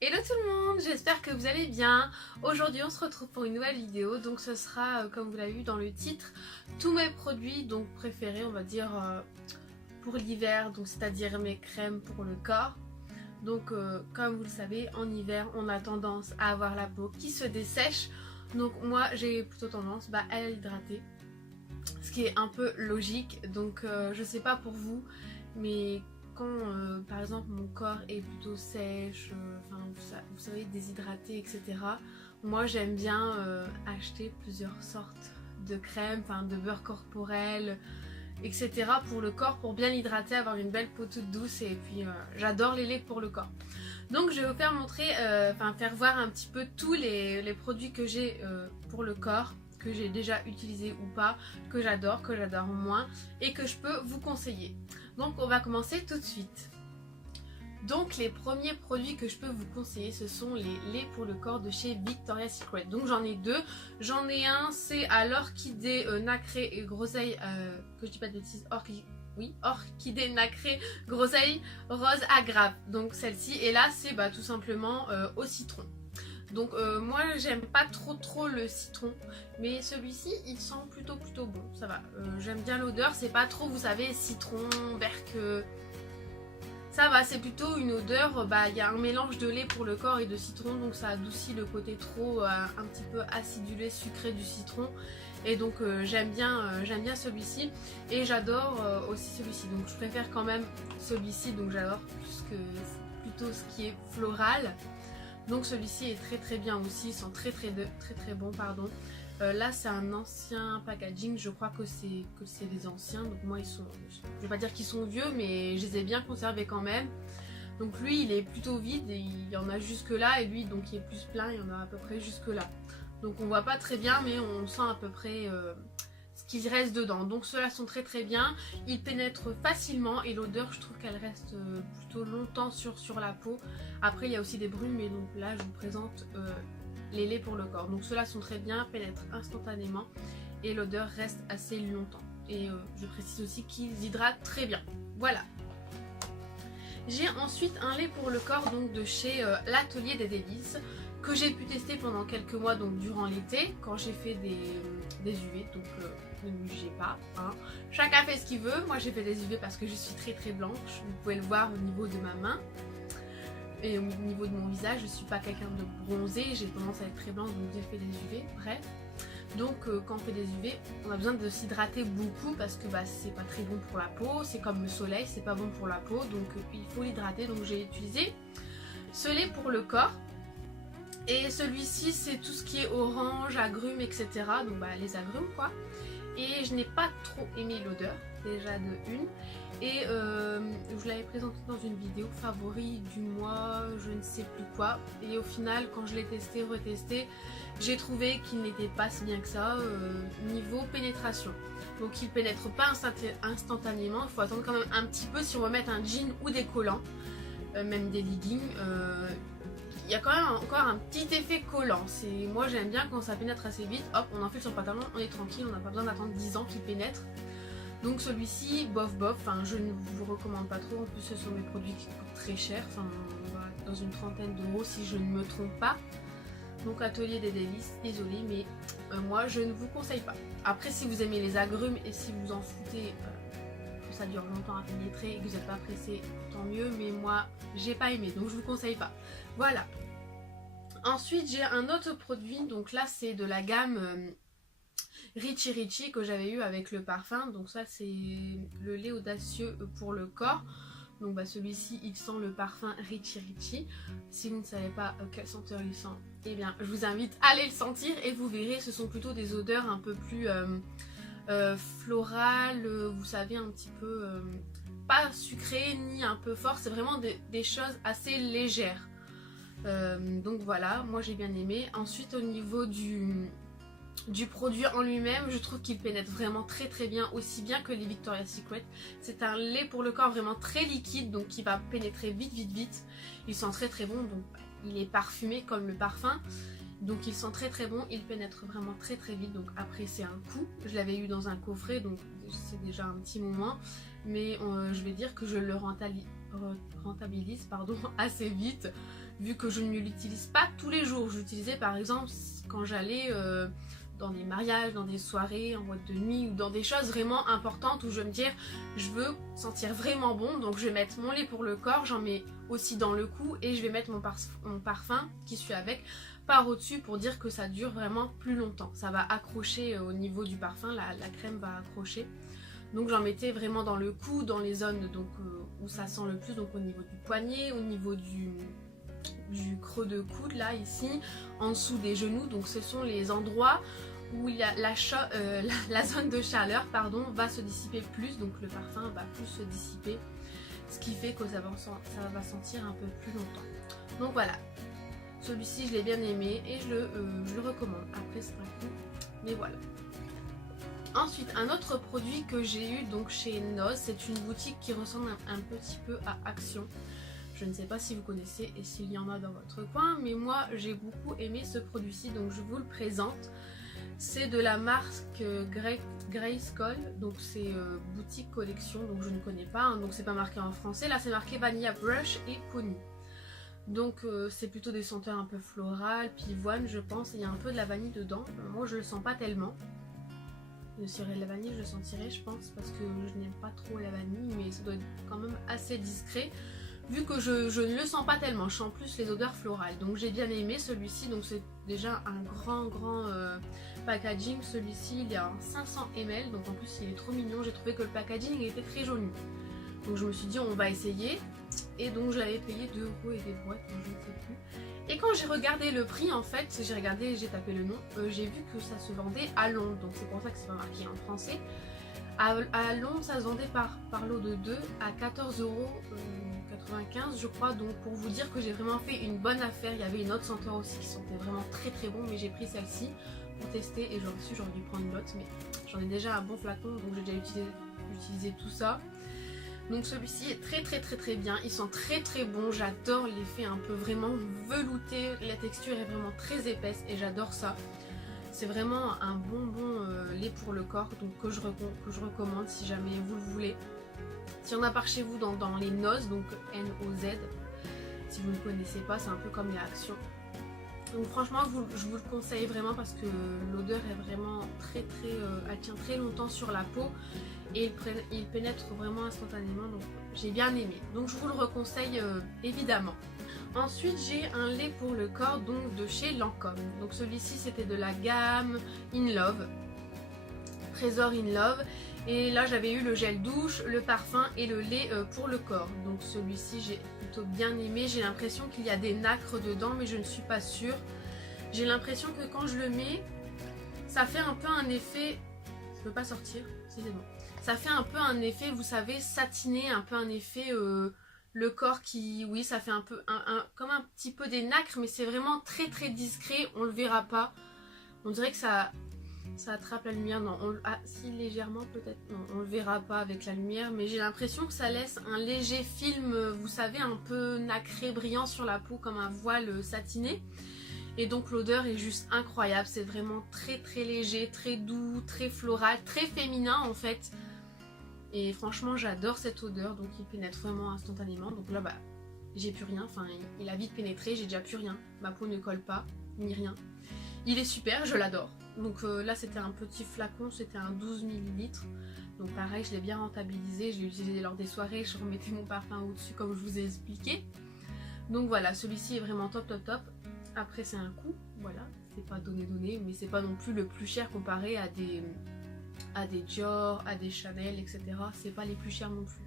Hello tout le monde, j'espère que vous allez bien. Aujourd'hui on se retrouve pour une nouvelle vidéo, donc ce sera comme vous l'avez vu dans le titre, tous mes produits donc préférés on va dire pour l'hiver, donc c'est-à-dire mes crèmes pour le corps. Donc comme vous le savez, en hiver on a tendance à avoir la peau qui se dessèche, donc moi j'ai plutôt tendance à l'hydrater, ce qui est un peu logique. Donc je sais pas pour vous, mais quand par exemple mon corps est plutôt sèche, vous savez, déshydraté, etc. Moi j'aime bien acheter plusieurs sortes de crèmes, de beurre corporel, etc. pour le corps, pour bien l'hydrater, avoir une belle peau toute douce. Et puis j'adore les laits pour le corps. Donc je vais vous faire montrer, faire voir un petit peu tous les produits que j'ai pour le corps, que j'ai déjà utilisé ou pas, que j'adore moins et que je peux vous conseiller. Donc on va commencer tout de suite. Donc les premiers produits que je peux vous conseiller, ce sont les laits pour le corps de chez Victoria's Secret. Donc j'en ai deux. J'en ai un, c'est à l'orchidée nacrée et groseille, que je dis pas de bêtises, orchidée nacrée, groseille, rose agave. Donc celle-ci, et là c'est tout simplement au citron. Donc moi j'aime pas trop le citron, mais celui-ci il sent plutôt bon, ça va. J'aime bien l'odeur, c'est pas trop, vous savez, citron, berque, ça va, c'est plutôt une odeur, il y a un mélange de lait pour le corps et de citron, donc ça adoucit le côté trop un petit peu acidulé, sucré du citron. Et donc j'aime bien celui-ci, et j'adore aussi celui-ci, donc je préfère quand même celui-ci, donc j'adore plutôt ce qui est floral. Donc celui-ci est très bien aussi, il sent très bon, pardon. Là c'est un ancien packaging, je crois que c'est des anciens, donc moi ils sont, je vais pas dire qu'ils sont vieux, mais je les ai bien conservés quand même. Donc lui il est plutôt vide, et il y en a jusque là, et lui donc il est plus plein, il y en a à peu près jusque là. Donc on voit pas très bien, mais on sent à peu près ce qui reste dedans. Donc ceux-là sont très bien, ils pénètrent facilement, et l'odeur je trouve qu'elle reste plutôt longtemps sur la peau. Après il y a aussi des brumes, mais donc là je vous présente les laits pour le corps. Donc ceux-là sont très bien, pénètrent instantanément, et l'odeur reste assez longtemps. Et je précise aussi qu'ils hydratent très bien. Voilà. J'ai ensuite un lait pour le corps donc de chez l'Atelier des Délices, que j'ai pu tester pendant quelques mois, donc durant l'été, quand j'ai fait des UV, donc ne me jugez pas, hein. Chacun fait ce qu'il veut. Moi j'ai fait des UV parce que je suis très blanche, vous pouvez le voir au niveau de ma main. Et au niveau de mon visage, je suis pas quelqu'un de bronzé, j'ai tendance à être très blanche, donc j'ai fait des UV, bref. Donc quand on fait des UV, on a besoin de s'hydrater beaucoup, parce que c'est pas très bon pour la peau, c'est comme le soleil, c'est pas bon pour la peau, donc il faut l'hydrater. Donc j'ai utilisé ce lait pour le corps. Et celui-ci c'est tout ce qui est orange, agrumes, etc. Donc les agrumes quoi. Et je n'ai pas trop aimé l'odeur, déjà de une. Et je l'avais présenté dans une vidéo favori du mois, je ne sais plus quoi. Et au final, quand je l'ai testé, retesté, j'ai trouvé qu'il n'était pas si bien que ça niveau pénétration. Donc il pénètre pas instantanément, il faut attendre quand même un petit peu si on va mettre un jean ou des collants, même des leggings. Il y a quand même encore un petit effet collant. Moi j'aime bien quand ça pénètre assez vite, hop on enfile sur le pantalon, on est tranquille, on n'a pas besoin d'attendre 10 ans qu'il pénètre. Donc celui-ci, bof, je ne vous recommande pas trop. En plus ce sont des produits qui coûtent très cher, dans une trentaine d'euros si je ne me trompe pas. Donc Atelier des Délices, désolé, mais moi je ne vous conseille pas. Après si vous aimez les agrumes et si vous en foutez, que ça dure longtemps à pénétrer et que vous n'êtes pas pressé, tant mieux, mais moi j'ai pas aimé, donc je vous conseille pas. Voilà. Ensuite j'ai un autre produit, donc là c'est de la gamme Richie Richie que j'avais eu avec le parfum. Donc ça c'est le lait audacieux pour le corps. Donc celui-ci il sent le parfum Richie Richie. Si vous ne savez pas quelle senteur il sent, eh bien je vous invite à aller le sentir, et vous verrez, ce sont plutôt des odeurs un peu plus florales, vous savez, un petit peu pas sucrées ni un peu fort, c'est vraiment des choses assez légères. Donc voilà, moi j'ai bien aimé. Ensuite au niveau du produit en lui-même, je trouve qu'il pénètre vraiment très bien, aussi bien que les Victoria's Secret. C'est un lait pour le corps vraiment très liquide, donc qui va pénétrer vite. Il sent très bon, donc il est parfumé comme le parfum, donc il sent très bon, il pénètre vraiment très vite. Donc après c'est un coût, je l'avais eu dans un coffret, donc c'est déjà un petit moment, mais je vais dire que je le rentabilise assez vite. vu que je ne l'utilise pas tous les jours. Je l'utilisais par exemple quand j'allais dans des mariages, dans des soirées, en boîte de nuit ou dans des choses vraiment importantes où je vais me dire je veux sentir vraiment bon, donc je vais mettre mon lait pour le corps, j'en mets aussi dans le cou et je vais mettre mon parfum qui suit avec par au-dessus pour dire que ça dure vraiment plus longtemps. Ça va accrocher au niveau du parfum, la crème va accrocher. Donc j'en mettais vraiment dans le cou, dans les zones donc, où ça sent le plus, donc au niveau du poignet, au niveau du creux de coude là ici, en dessous des genoux, donc ce sont les endroits où il y a la zone de chaleur pardon, va se dissiper plus, donc le parfum va plus se dissiper, ce qui fait que ça va sentir un peu plus longtemps. Donc voilà, celui-ci je l'ai bien aimé et je le recommande. Après c'est un coup, mais voilà. Ensuite, un autre produit que j'ai eu donc chez Noz, c'est une boutique qui ressemble un petit peu à Action. Je ne sais pas si vous connaissez et s'il y en a dans votre coin, mais moi j'ai beaucoup aimé ce produit-ci, donc je vous le présente. C'est de la marque Grayskull, donc c'est boutique collection, donc je ne connais pas, hein, donc c'est pas marqué en français. Là c'est marqué Vanilla Brush et Pony. Donc c'est plutôt des senteurs un peu florales, pivoine je pense, il y a un peu de la vanille dedans. Moi je le sens pas tellement. Le sirop de la vanille je le sentirais je pense, parce que je n'aime pas trop la vanille, mais ça doit être quand même assez discret. Vu que je ne le sens pas tellement, je sens plus les odeurs florales. Donc j'ai bien aimé celui-ci, donc c'est déjà un grand packaging. Celui-ci il est en 500 ml, donc en plus il est trop mignon. J'ai trouvé que le packaging était très joli. Donc je me suis dit on va essayer. Et donc je l'avais payé 2 € et des boîtes, donc je ne sais plus. Et quand j'ai regardé le prix en fait, j'ai regardé, j'ai tapé le nom, j'ai vu que ça se vendait à Londres. Donc c'est pour ça que c'est pas marqué en français. À Londres ça se vendait par lot de 2 à 14,95 € je crois, donc pour vous dire que j'ai vraiment fait une bonne affaire. Il y avait une autre senteur aussi qui sentait vraiment très très bon, mais j'ai pris celle-ci pour tester et j'aurais dû prendre une autre, mais j'en ai déjà un bon flacon donc j'ai déjà utilisé tout ça. Donc celui-ci est très bien, il sent très bon, j'adore l'effet un peu vraiment velouté, la texture est vraiment très épaisse et j'adore ça. C'est vraiment un bon lait pour le corps, donc que je recommande si jamais vous le voulez. Si on a par chez vous dans les Noz, donc N-O-Z, si vous ne connaissez pas, c'est un peu comme les Actions. Donc franchement, je vous le conseille vraiment parce que l'odeur est vraiment elle tient très longtemps sur la peau et il pénètre vraiment instantanément, donc j'ai bien aimé. Donc je vous le reconseille évidemment. Ensuite j'ai un lait pour le corps donc de chez Lancôme. Donc celui-ci c'était de la gamme In Love, Trésor In Love. Et là j'avais eu le gel douche, le parfum et le lait pour le corps. Donc celui-ci j'ai plutôt bien aimé. J'ai l'impression qu'il y a des nacres dedans mais je ne suis pas sûre. J'ai l'impression que quand je le mets, ça fait un peu un effet... Je peux pas sortir, si c'est bon. Ça fait un peu un effet, vous savez, satiné, un peu un effet... le corps qui... Oui, ça fait un peu... comme un petit peu des nacres, mais c'est vraiment très discret. On le verra pas. On dirait que ça attrape la lumière, non, si légèrement peut-être, non, on le verra pas avec la lumière, mais j'ai l'impression que ça laisse un léger film, vous savez, un peu nacré, brillant sur la peau, comme un voile satiné. Et donc l'odeur est juste incroyable, c'est vraiment très léger, très doux, très floral, très féminin en fait. Et franchement j'adore cette odeur, donc il pénètre vraiment instantanément. Donc là j'ai plus rien, enfin il a vite pénétré, j'ai déjà plus rien, ma peau ne colle pas, ni rien. Il est super, je l'adore. Donc là c'était un petit flacon, c'était un 12 ml. Donc pareil, je l'ai bien rentabilisé, je l'ai utilisé lors des soirées, je remettais mon parfum au-dessus comme je vous ai expliqué. Donc voilà, celui-ci est vraiment top. Après c'est un coût, voilà, c'est pas donné, mais c'est pas non plus le plus cher comparé à des Dior, à des Chanel, etc. C'est pas les plus chers non plus.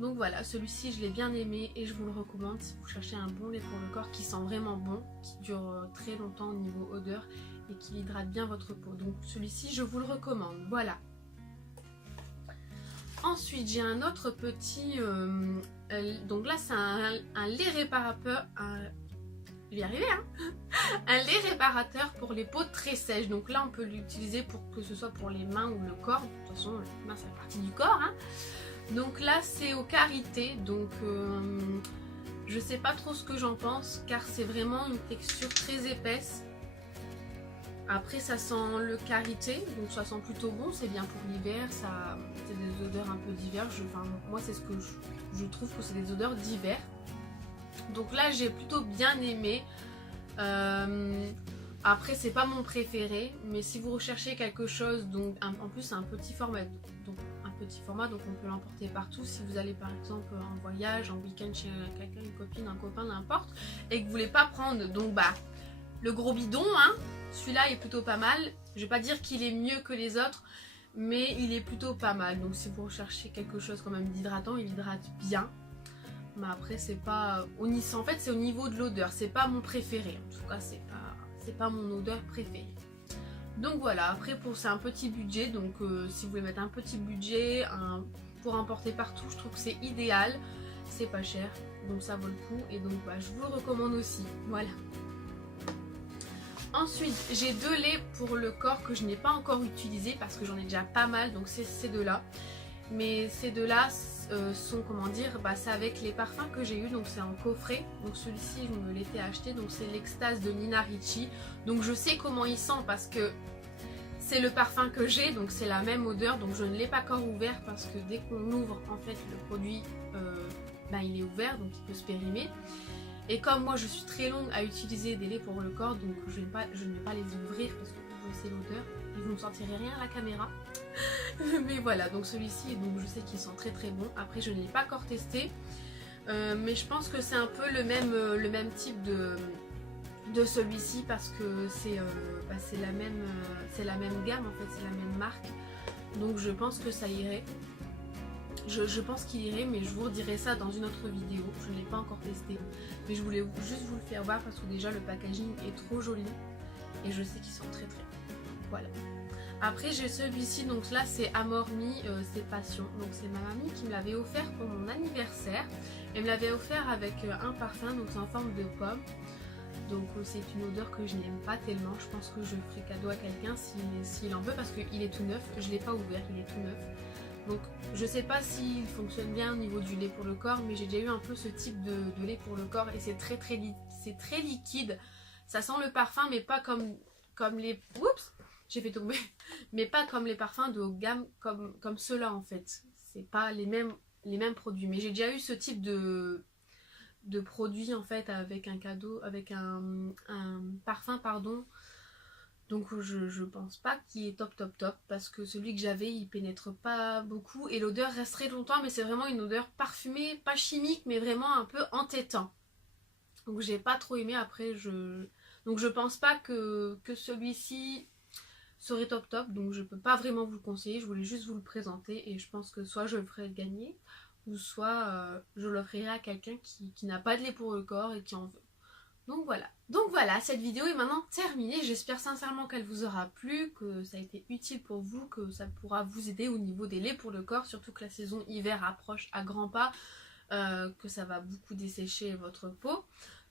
Donc voilà, celui-ci je l'ai bien aimé et je vous le recommande si vous cherchez un bon lait pour le corps qui sent vraiment bon, qui dure très longtemps au niveau odeur et qui hydrate bien votre peau. Donc celui-ci je vous le recommande, voilà. Ensuite j'ai un autre petit, donc là c'est un lait réparateur, je vais y arriver hein. Un lait réparateur pour les peaux très sèches. Donc là on peut l'utiliser pour que ce soit pour les mains ou le corps. De toute façon les mains ça fait partie du corps hein. Donc là c'est au karité, donc je sais pas trop ce que j'en pense car c'est vraiment une texture très épaisse. Après ça sent le karité, donc ça sent plutôt bon, c'est bien pour l'hiver, c'est des odeurs un peu d'hiver. Moi c'est ce que je trouve que c'est des odeurs d'hiver. Donc là j'ai plutôt bien aimé. Après c'est pas mon préféré, mais si vous recherchez quelque chose, donc en plus c'est un petit format, donc on peut l'emporter partout. Si vous allez par exemple en voyage, en week-end chez quelqu'un, une copine, un copain, n'importe, et que vous voulez pas prendre donc le gros bidon, hein, celui-là est plutôt pas mal. Je vais pas dire qu'il est mieux que les autres, mais il est plutôt pas mal. Donc si vous recherchez quelque chose quand même d'hydratant, il hydrate bien. Mais après c'est pas en fait c'est au niveau de l'odeur, c'est pas mon préféré. En tout cas c'est pas mon odeur préférée. Donc voilà, après c'est un petit budget, donc si vous voulez mettre un petit budget pour emporter partout, je trouve que c'est idéal. C'est pas cher, donc ça vaut le coup, et donc je vous le recommande aussi. Voilà. Ensuite, j'ai 2 laits pour le corps que je n'ai pas encore utilisé parce que j'en ai déjà pas mal, donc c'est ces 2-là. Mais ces 2-là sont, comment dire, c'est avec les parfums que j'ai eu, donc c'est en coffret. Donc celui-ci, je me l'étais acheté, donc c'est l'Extase de Nina Ricci. Donc je sais comment il sent parce que c'est le parfum que j'ai, donc c'est la même odeur. Donc je ne l'ai pas encore ouvert parce que dès qu'on ouvre en fait le produit, il est ouvert, donc il peut se périmer. Et comme moi je suis très longue à utiliser des laits pour le corps, donc je ne vais pas les ouvrir parce que je sais l'odeur. Et vous ne sentirez rien à la caméra. Mais voilà, donc celui-ci, donc je sais qu'il sent très très bon. Après je ne l'ai pas encore testé. Mais je pense que c'est un peu le même type de celui-ci parce que c'est la même gamme en fait, c'est la même marque. Donc je pense que ça irait. Je pense qu'il irait, mais je vous redirai ça dans une autre vidéo. Je ne l'ai pas encore testé, mais je voulais juste vous le faire voir parce que déjà le packaging est trop joli et je sais qu'il sent très très bon. Voilà. Après j'ai celui-ci, donc là c'est Amor Me, c'est Passion. Donc c'est ma mamie qui me l'avait offert pour mon anniversaire. Elle me l'avait offert avec un parfum, donc c'est en forme de pomme. Donc c'est une odeur que je n'aime pas tellement. Je pense que je ferai cadeau à quelqu'un s'il en veut parce qu'il est tout neuf. Je ne l'ai pas ouvert, il est tout neuf. Donc je sais pas s'il fonctionne bien au niveau du lait pour le corps, mais j'ai déjà eu un peu ce type de lait pour le corps et c'est très liquide. Ça sent le parfum mais pas comme les... Oups, j'ai fait tomber. Mais pas comme les parfums de haut de gamme comme ceux-là en fait. C'est pas les mêmes produits. Mais j'ai déjà eu ce type de produit en fait avec un cadeau, avec un parfum pardon. Donc je pense pas qu'il est top parce que celui que j'avais il pénètre pas beaucoup et l'odeur reste très longtemps, mais c'est vraiment une odeur parfumée, pas chimique mais vraiment un peu entêtant. Donc j'ai pas trop aimé. Après donc je pense pas que celui-ci serait top, donc je peux pas vraiment vous le conseiller. Je voulais juste vous le présenter et je pense que soit je le ferai gagner ou soit je l'offrirai à quelqu'un qui n'a pas de lait pour le corps et qui en veut. Donc voilà, cette vidéo est maintenant terminée. J'espère sincèrement qu'elle vous aura plu, que ça a été utile pour vous, que ça pourra vous aider au niveau des laits pour le corps, surtout que la saison hiver approche à grands pas, que ça va beaucoup dessécher votre peau.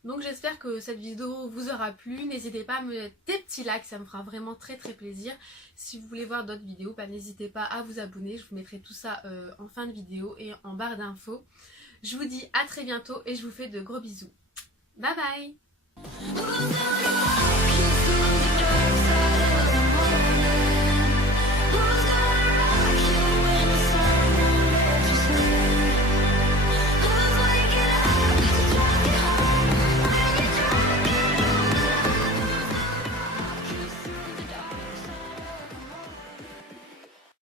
Donc j'espère que cette vidéo vous aura plu. N'hésitez pas à me mettre des petits likes, ça me fera vraiment très plaisir. Si vous voulez voir d'autres vidéos, n'hésitez pas à vous abonner. Je vous mettrai tout ça en fin de vidéo et en barre d'infos. Je vous dis à très bientôt et je vous fais de gros bisous. Bye bye.